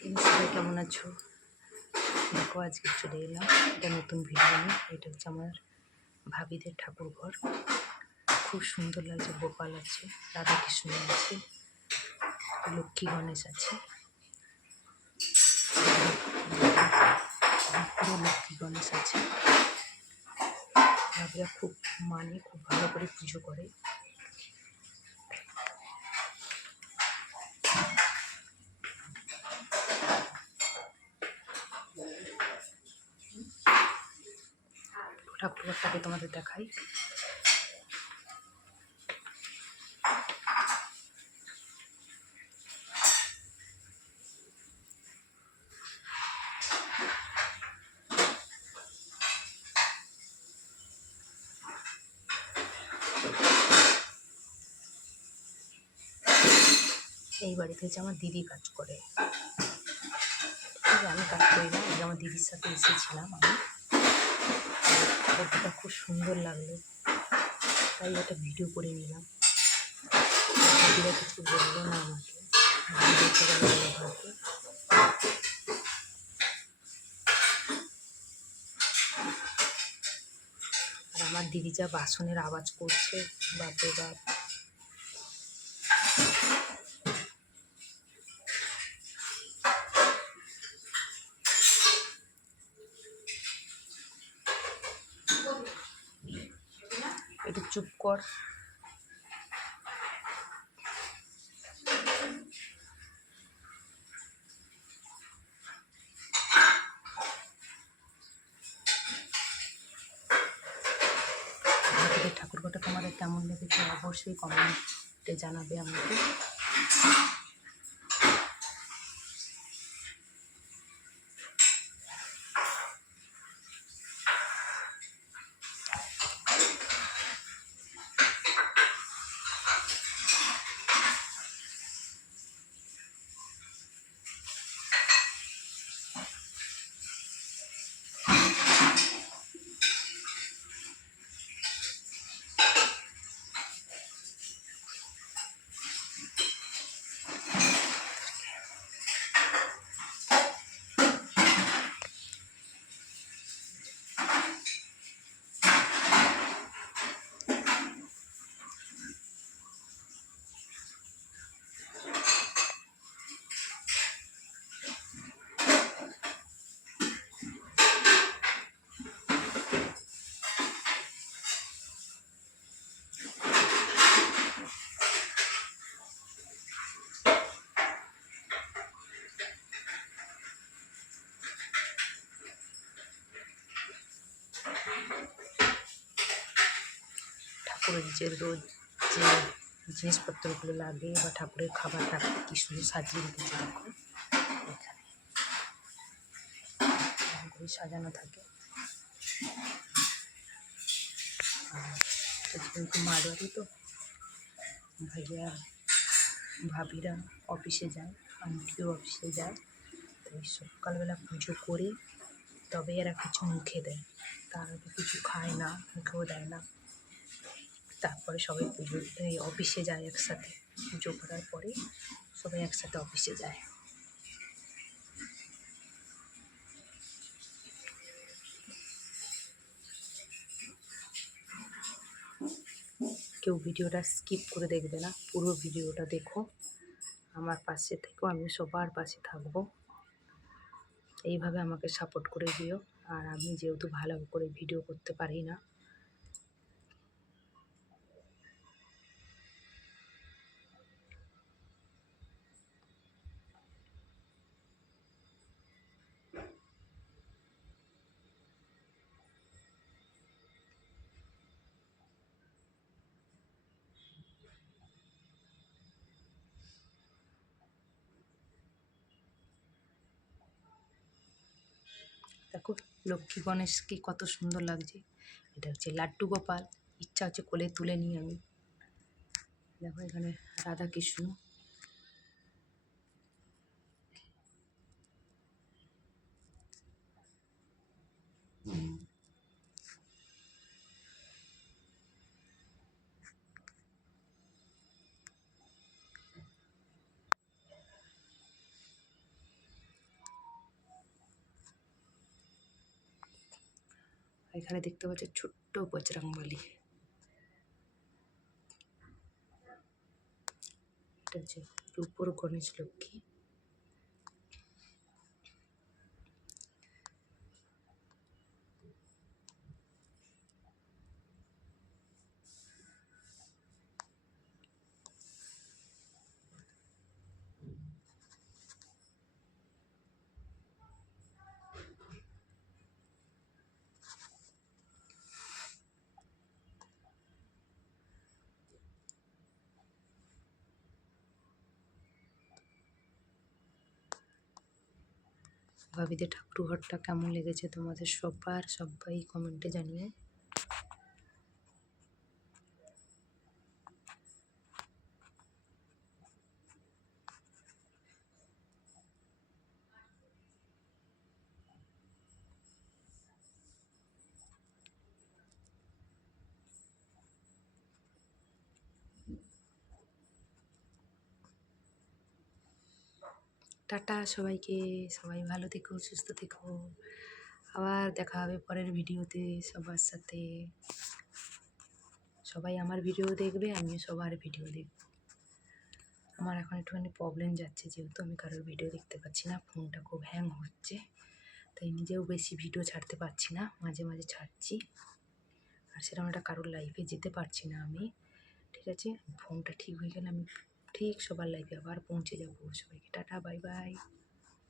সবাই কেমন আছো? দেখো আজকে চলে এলাম একটা নতুন ভিডিও নিয়ে। এটা হচ্ছে আমার ভাবিদের ঠাকুর ঘর। খুব সুন্দর লাগছে। গোপাল আছে, রাধাকৃষ্ণ আছে, লক্ষ্মী গণেশ আছে, পুরো লক্ষ্মী গণেশ আছে। ভাবিরা খুব খুব ভালো করে পুজো করে। ঠাকুর ঘরটাকে তোমাদের দেখাই। এই বাড়িতে হচ্ছে আমার দিদি কাজ করে। আমি কাজ করি না, আমার দিদির সাথে এসেছিলাম আমি। ঘরটা খুব সুন্দর লাগলো, তাই একটা ভিডিও করে নিলাম। দিদিরা কিছু বললো না আমাকে, দেখতে গেল ঘরকে। আর আমার দিদি যা বাসনের আওয়াজ করছে, বাপরে বাপ। একটু চুপ কর। ঠাকুরঘরটা তোমাদের কেমন লেগেছে অবশ্যই কমেন্টে জানাবে আমাকে। ঠাকুরের যে রোজ যে জিনিসপত্রগুলো লাগে বা ঠাকুরের খাবারটা কি সুন্দর সাজিয়ে রেখেছে দেখো। এখানে সাজানো থাকে। যেহেতু মারোয়ারি তো ভাইয়া ভাবিরা অফিসে যায়, আন্টিও অফিসে যায়, তাই সকালবেলা পুজো করে তবে এরা কিছু মুখে দেয়। তার আগে কিছু খায় না, মুখেও দেয় না। তারপরে সবাই অফিসে যায় একসাথে। পুজো করার পরে সবাই একসাথে অফিসে যায়। কেউ ভিডিওটা স্কিপ করে দেখবে না, পুরো ভিডিওটা দেখো। আমার পাশে থেকেও, আমি সবার পাশে থাকবো। এইভাবে আমাকে সাপোর্ট করে দিও। আর আমি যেহেতু ভালো করে ভিডিও করতে পারি না, দেখো লক্ষ্মী গণেশকে কত সুন্দর লাগছে। এটা হচ্ছে লাড্ডু গোপাল। ইচ্ছা হচ্ছে কোলে তুলে নিই আমি। দেখো এখানে রাধাকৃষ্ণ। এখানে দেখতে পাচ্ছ ছোট্ট বজরংবলী, এটা হচ্ছে রূপোর গণেশ লক্ষ্মী। ভাবিদের ঠাকুর ঘরটা কেমন লেগেছে তোমাদের সবাই কমেন্টে জানিয়ে। টাটা সবাইকে, সবাই ভালো থেকো, সুস্থ থেকো, আবার দেখা হবে পরের ভিডিওতে সবার সাথে। সবাই আমার ভিডিও দেখবে, আমিও সবার ভিডিও দেখব। আমার এখন একটুখানি প্রবলেম যাচ্ছে, যেহেতু আমি কারোর ভিডিও দেখতে পাচ্ছি না, ফোনটা খুব হ্যাং হচ্ছে, তাই নিজেও বেশি ভিডিও ছাড়তে পারছি না, মাঝে মাঝে ছাড়ছি, আর সেরকম একটা কারোর লাইফে যেতে পারছি না আমি। ঠিক আছে, ফোনটা ঠিক হয়ে গেলে আমি ঠিক সবার লাইফে আবার পৌঁছে যাবো। সবাইকে টাটা, বাই বাই।